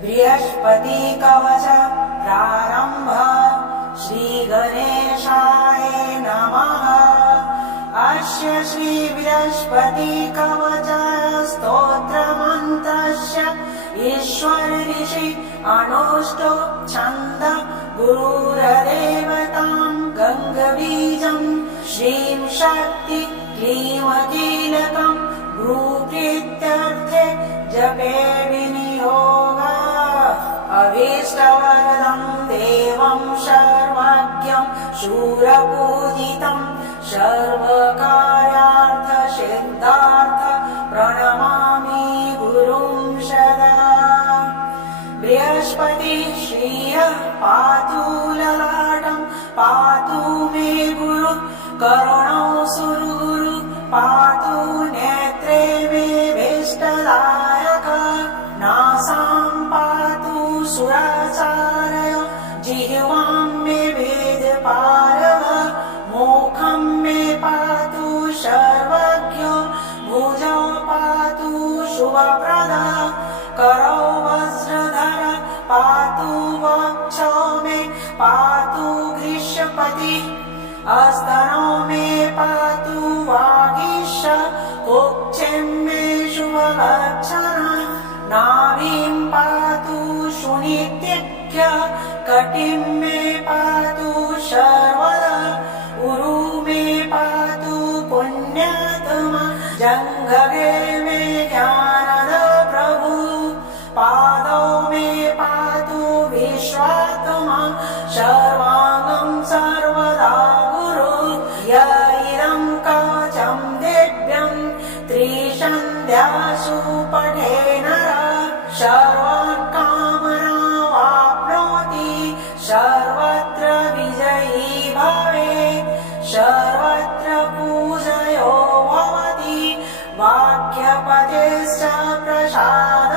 बृहस्पति कवच प्रारंभ श्री गणेशाय नमः। अस्य श्री बृहस्पति कवच स्तोत्र मंत्रस्य ईश्वर ऋषि अनुष्टुप् छंद गुरुरदेवतां गंगबीजं श्रीं शक्ति क्लीं कीलकं भ्रूकृत्यर्थे जपे विनियोगः। अभीष्टवरदं देवं सर्वज्ञं शूरपूजितं सर्वकार्यार्थसिद्धार्थ प्रणमामि गुरुं सदा। बृहस्पति श्रियः पातु ललाटं पातु मे गुरु करुणो सुरगुरु पातु नेत्रे मे भीष्टदायक। नासां पातु सुराचारय जिह्वां मे वेदपारग। मुखं मे पातु सर्वज्ञो भुजौ पातु शुभप्रद। करौ वज्रधर पातु वक्षौ मे पातु गृहस्पति। अस्तनौ मे पातु वागीश कुक्षिं मे शुभलक्षण। नाभिं पातु सुनित्यज्ञ कटिं मे पातु सर्वदा। उरु मे पातु पुण्यतमा जङ्घगे मे ज्ञानद प्रभु। पादौ मे पातु विश्वात्मा सर्वाङ्गं सर्वदा गुरु। य इदं कवचं दिव्यं त्रिसन्ध्यासु पठे नरः सर्वान् कामनावाप्नोति सर्वत्र विजयी भवेत्। सर्वत्र पूजयो भवति वाक्यपदेश्च प्रसाद